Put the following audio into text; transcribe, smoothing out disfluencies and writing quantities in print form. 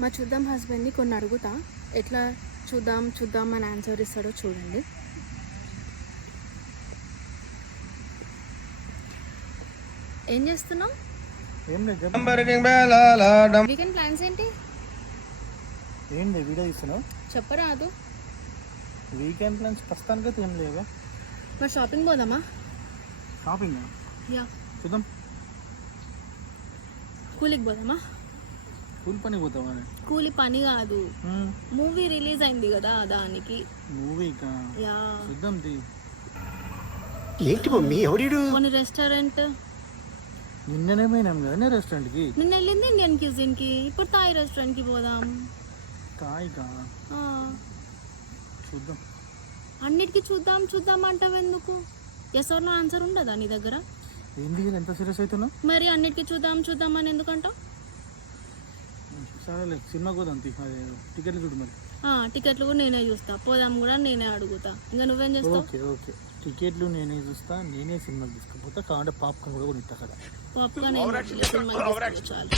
మా చూద్దాం హస్బెండ్ని కొన్ని అడుగుతా, ఎట్లా చూద్దాం చూద్దాం అని ఆన్సర్ ఇస్తాడో చూడండి. ఏం చేస్తున్నావు? వీకెండ్ ప్లాన్స్ ఏంటి? ఏంటి వీడియో తీస్తున్నావు? చెప్పరాదు. వీకెండ్ ప్లాన్స్ ప్రస్తుతానికైతే ఏం లేవా. మరి షాపింగ్ పోదామా? షాపింగ్ యా, చూద్దాం. కూలికి పోదామా? కూలి పని పోతావా? కూలి పని కాదు, మూవీ రిలీజ్ అయింది కదా దానికి. మూవీకా? యా, చూద్దాం. ఏంటి మమ్మీ ఎవడు? కొన్ని రెస్టారెంట్ నిన్ననే పోయినాం కదా రెస్టారెంట్కి. నిన్న వెళ్ళింది ఇండియన్ క్యూజిన్ కి, ఇప్పుడు థాయ్ రెస్టారెంట్ కి పోదాం. థాయ్కా? చూద్దాం. అన్నిటికీ చూద్దాం చూద్దాం అంటావు ఎందుకు? ఎస్ ఆర్ నో ఆన్సర్ ఉండదా నీ దగ్గర? ఏంటి ఎంత సీరియస్ అవుతున్నావు? మరి అన్నిటికీ చూద్దాం చూద్దాం అని ఎందుకంటావు? సరే సినిమా పోదాం. టికెట్లు చూడు మరి. టికెట్లు కూడా నేనే చూస్తా, పోదాం కూడా నేనే అడుగుతా. ఇంకా నువ్వేం చేస్తావు? ఓకే ఓకే, టికెట్లు నేనే చూస్తా, నేనే సినిమాకి తీసుకుపోతా. కావాలంటే పాప్కార్న్ కూడా కొనిస్తా కదా. పాప్కార్న్ సినిమాకి చాలు.